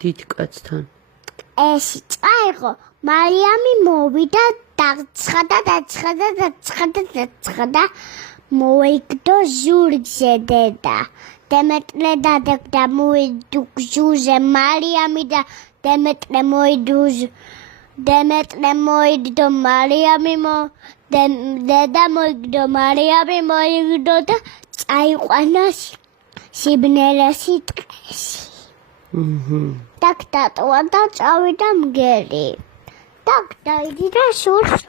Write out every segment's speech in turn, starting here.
დიდ კაცთან. ეს წაიღო, მარიამი მოვიდა დაცხადა, მოიგდო ჟურგზე დედა. დემეტრე დადეკდა მოიდუგჟუზე მარიამი და დემეტრე მოიდო მარიამი დედა მოიგდო მარიამი მოიგდო და წაიყვანა სიბნელესი ტყეში. დაკ დატოვა და წავიდა მგელი. დაკ დაიძინა შორს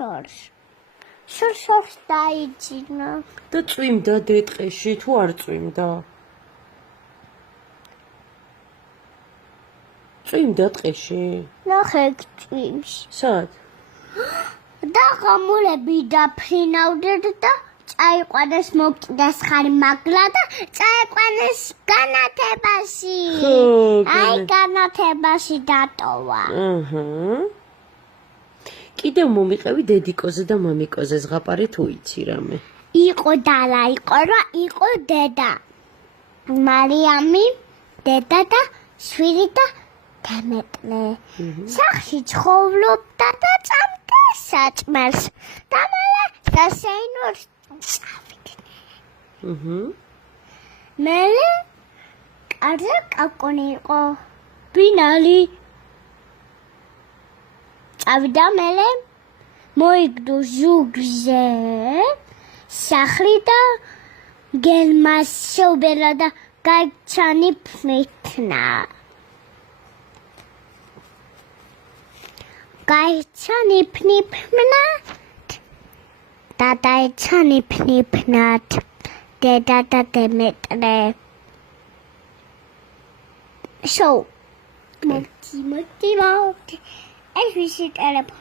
დაიძინა. და წვიმდა დეტყეში თუ არ წვიმდა? წვიმდა ტყეში? ნახე წვიმს. სად? და ღამურები დაფრინავდნენ და წაიყვანეს მოკიდეს ხარი მაგლა და წაიყვანეს განათებაში. აი განათებაში დატოვა. კიდევ მომიყევი დედიკოზე და მამიკოზე ზღაპარი თუ იცი რამე? იყო დალა, იყო დედა. მარიამი, დედა და შვილი და დემეტრე. სახლში ცხოვრობდა და წამდა საჭმელს. და მალე დასეინურს წავიდნენ. მალე კარზე კაკონი იყო. ბინალი. წავიდა მალე მოიგდო ჟურგზე სახლი და გელმა შეუბერა და გაიჩანი ფნითნა. გაიჩანი ფნიფნად და დაიჩანი ფნიფნად დედა და დემეტრე. შოუ. მოდი. ეს ვისი ტელეფონი?